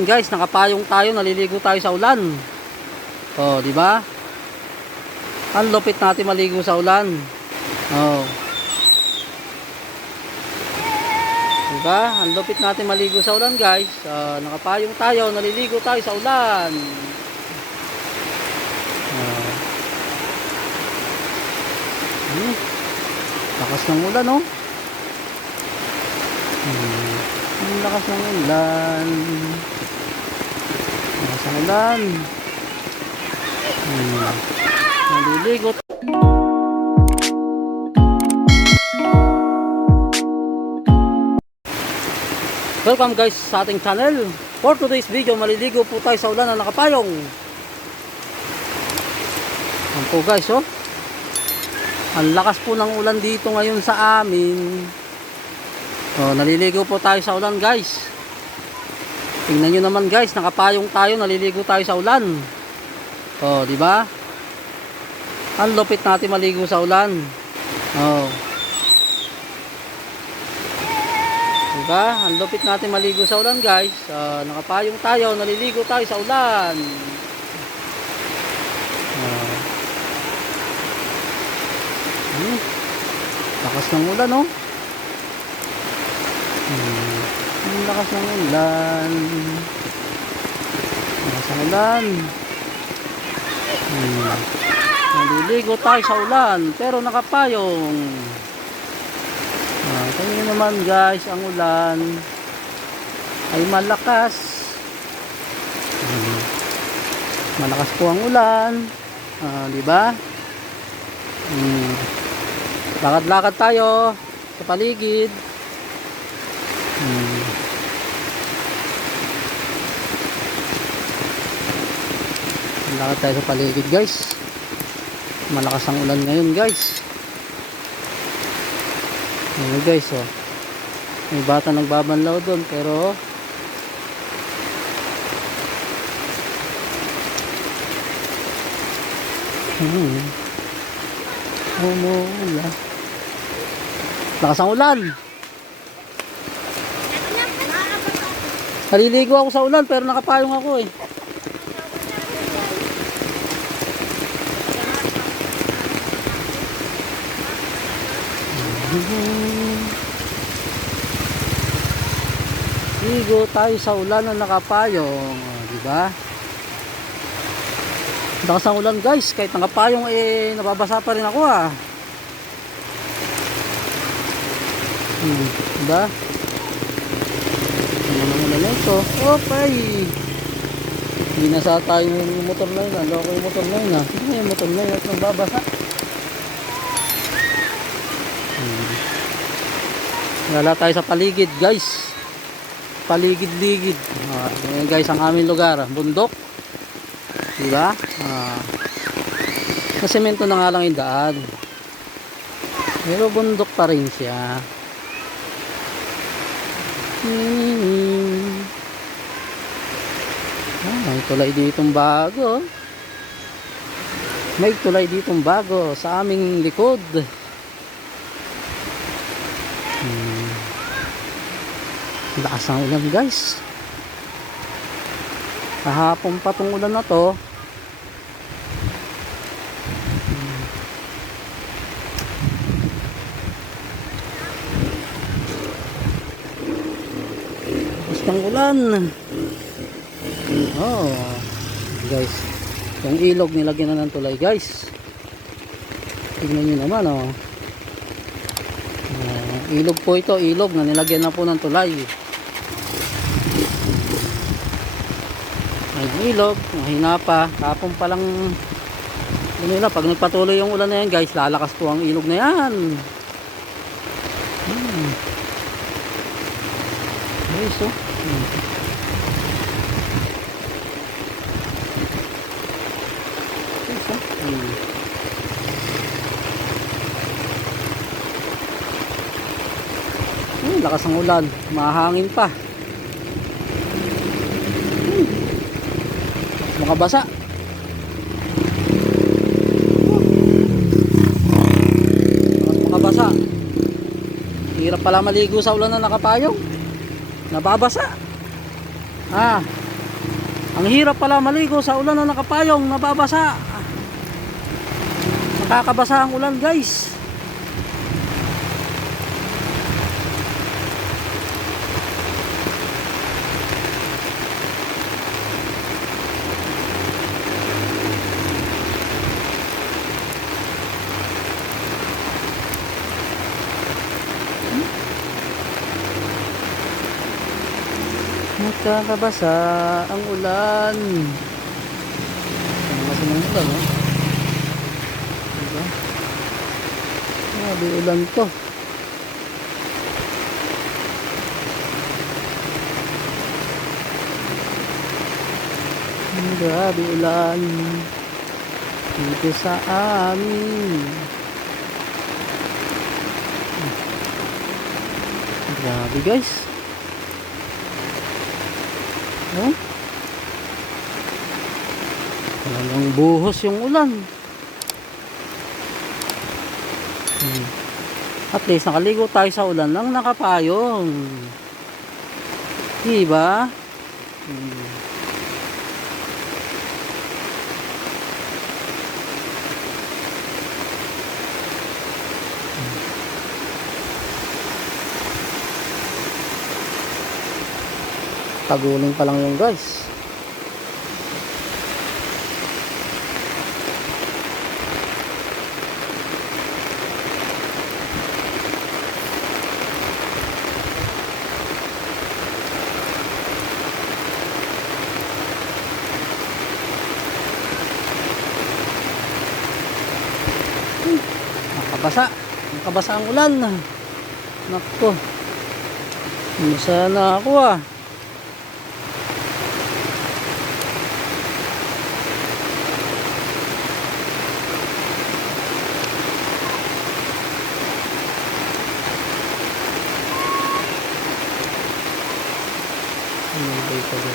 Guys, nakapayong tayo, naliligo tayo sa ulan. Oh, di ba? Ang lupit natin maligo sa ulan. Oh. Di ba? Ang lupit natin maligo sa ulan, guys. Ah, nakapayong tayo, naliligo tayo sa ulan. Oh. Hmm. Lakas ng ulan, oh. Hmm. Ang lakas ng ulan. Lakas ng ulan. Hmm. Naliligot. Welcome guys sa ating channel. For today's video, maliligo po tayo sa ulan na nakapayong. Yan po guys, oh. Ang lakas po ng ulan dito ngayon sa amin. Oh, naliligo po tayo sa ulan, guys. Tingnan nyo naman, guys, nakapayong tayo, naliligo tayo sa ulan. Oh, di ba? Ang lupit natin maligo sa ulan. Oh. Di ba? Ang lupit natin maligo sa ulan, guys. Ah, nakapayong tayo, naliligo tayo sa ulan. Oh. Hmm. Lakas ng ulan, oh. Hmm. Ang lakas ng ulan. Lakas ng ulan. Hmm. Naliligo tayo sa ulan, pero nakapayong. Ah, tingnan naman guys, ang ulan ay malakas. Hmm. Malakas po ang ulan. Ah, di ba? Hmm. Lakad-lakad tayo sa paligid. Lakad tayo sa paligid guys. Malakas ang ulan ngayon guys. Ayan guys oh. May bata nagbabanlaw doon pero Hmm. Umuulan. Lakas ang ulan. Naliligo ako sa ulan pero nakapayong ako eh. Ligo tayo sa ulan na nakapayong, di ba? Lakas ang ulan guys, kahit nakapayong eh nababasa pa rin ako ah. Hmm, di ba? Ano naman na ito? Okay. Hindi na sa tayo yung motor na yun. Ano ako yung motor na yun ah. Hindi na yung motor na yun at nagbabasa. Wala tayo sa paligid guys. Paligid-ligid. Ah, ayan guys ang aming lugar. Bundok. Diba? Ah. Na semento na nga lang yung daan. Pero bundok pa rin siya. Hmm. Ah, may tulay ditong bago. May tulay ditong bago sa aming likod. Lakas ng ulan guys. Kahapon pa tong ulan na to. Lakas ng ulan. Oh, guys. Yung ilog nilagyan na ng tulay guys. Tingnan nyo naman oh. Ah, ilog po ito, ilog na nilagyan na po ng tulay. Ilog, mahina pa. Kapon pa lang ano nila, pag nagpatuloy yung ulan na yan guys, lalakas po ang ilog na yan. Hmm. Guys, oh. Hmm. Guys, oh. Hmm. Hmm, lakas ng ulan. Mahangin pa. Makabasa. Lakas makabasa. Hirap pala maligo sa ulan na nakapayong. Nababasa. Ah, Ang hirap pala maligo sa ulan na nakapayong, nababasa. Nakakabasa ang ulan guys. Nakakabasa ang ulan. Nakakabasa ng ulan, oh. Diba? Grabe ulan to. Grabe ulan. Dito sa amin. Grabe guys. Oh? Talagang buhos yung ulan. Hmm. At least nakaligo tayo sa ulan lang nakapayong. Diba? Hmm. Taguling pa lang yung guys. Hmm, Nakabasa. Nakabasa ang ulan. Nakko. Hindi sana ako ah. Ano ba ito ba?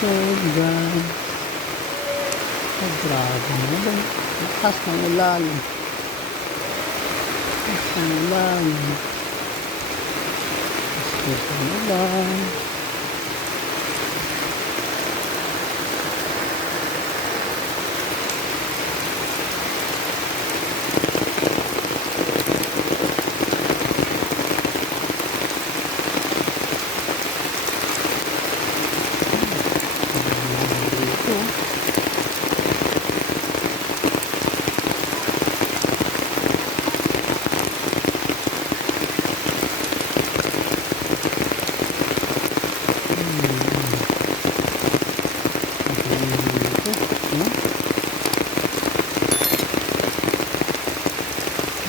Guys. Oh, grabe naman. Lakas ng ulan. Lakas ng ulan. Lakas ng ulan. Dito.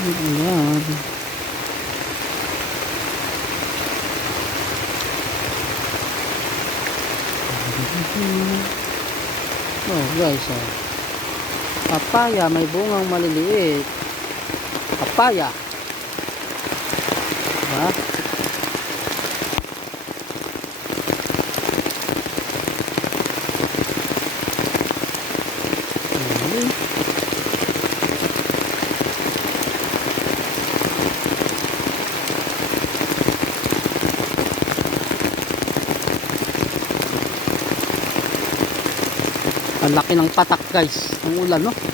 Ayan. Oh guys, oh. Papaya, may bungang maliliit. Papaya. Diba? Ang laki ng patak guys, ng ulan no.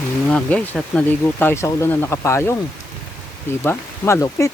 Yun nga guys, at naligo tayo sa ulan na nakapayong. Diba? Malupit.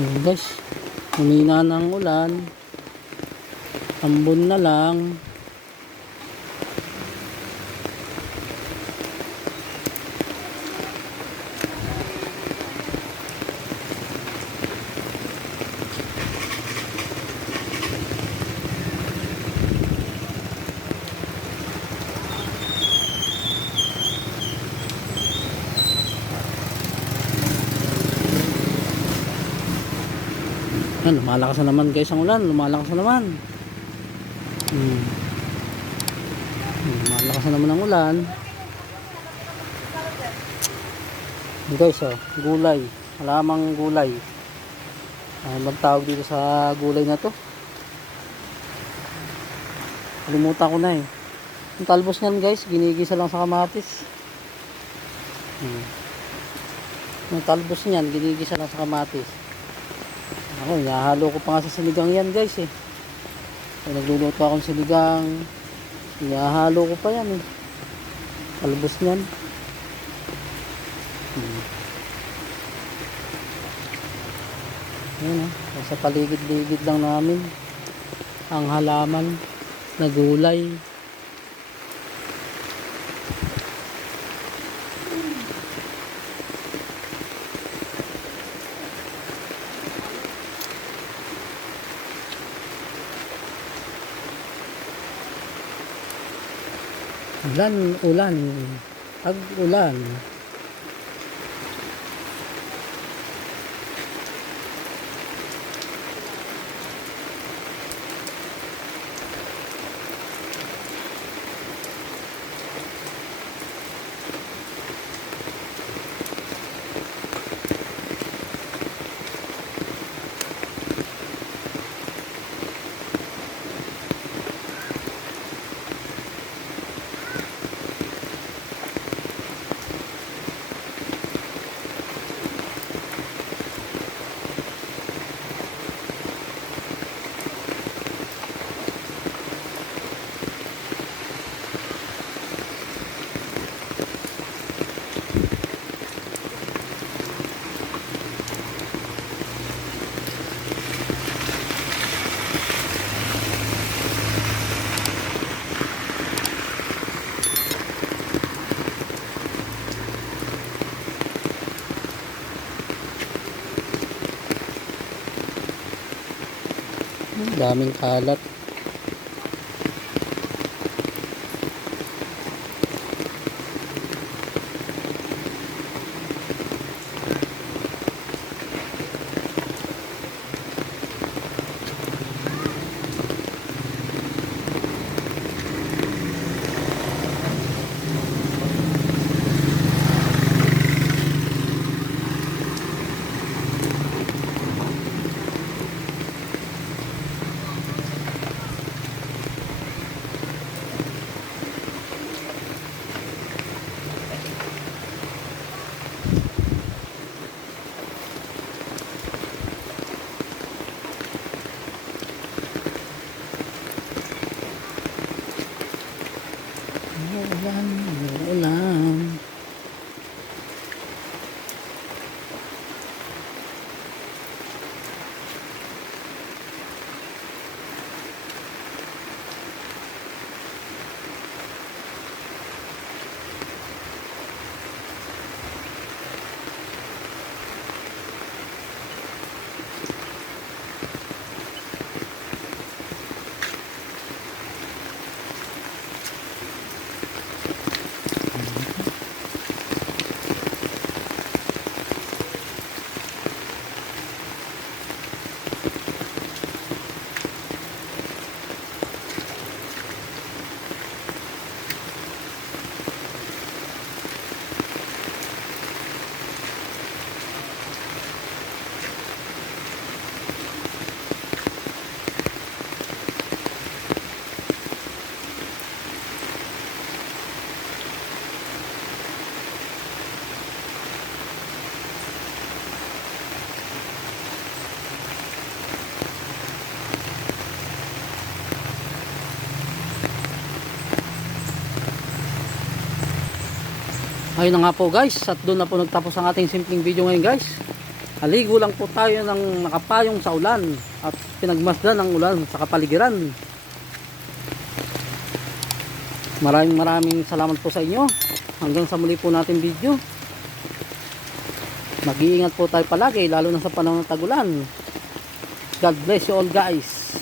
Ayan guys, humina ng ulan. Ambon na lang. Yan, lumalakas na naman guys ang ulan. Lumalakas na naman. Hmm. Hmm, Lumalakas na naman ang ulan. Guys, oh, gulay. Malamang gulay. Ano bang tawag dito sa gulay na to? Kalimutan ko na eh. Yung talbos niyan guys, ginigisa lang sa kamatis. Hmm. Yung talbos niyan, ginigisa lang sa kamatis. Ako, inahalo ko pa nga sa sinigang yan guys eh. Kaya nagluluto akong sinigang. Inahalo ko pa yan eh. Talbos niyan. Hmm. Ayan oh. Sa paligid-ligid lang namin. Ang halaman na gulay. Ulan, ulan. Pag ulan. Daming kalat. Ayun na nga po guys, at doon na po nagtapos ang ating simpleng video ngayon guys. Aligo lang po tayo ng nakapayong sa ulan at pinagmasdan ng ulan sa kapaligiran. Maraming maraming salamat po sa inyo. Hanggang sa muli po natin video. Mag-iingat po tayo palagi lalo na sa panahon ng tagulan. God bless you all guys.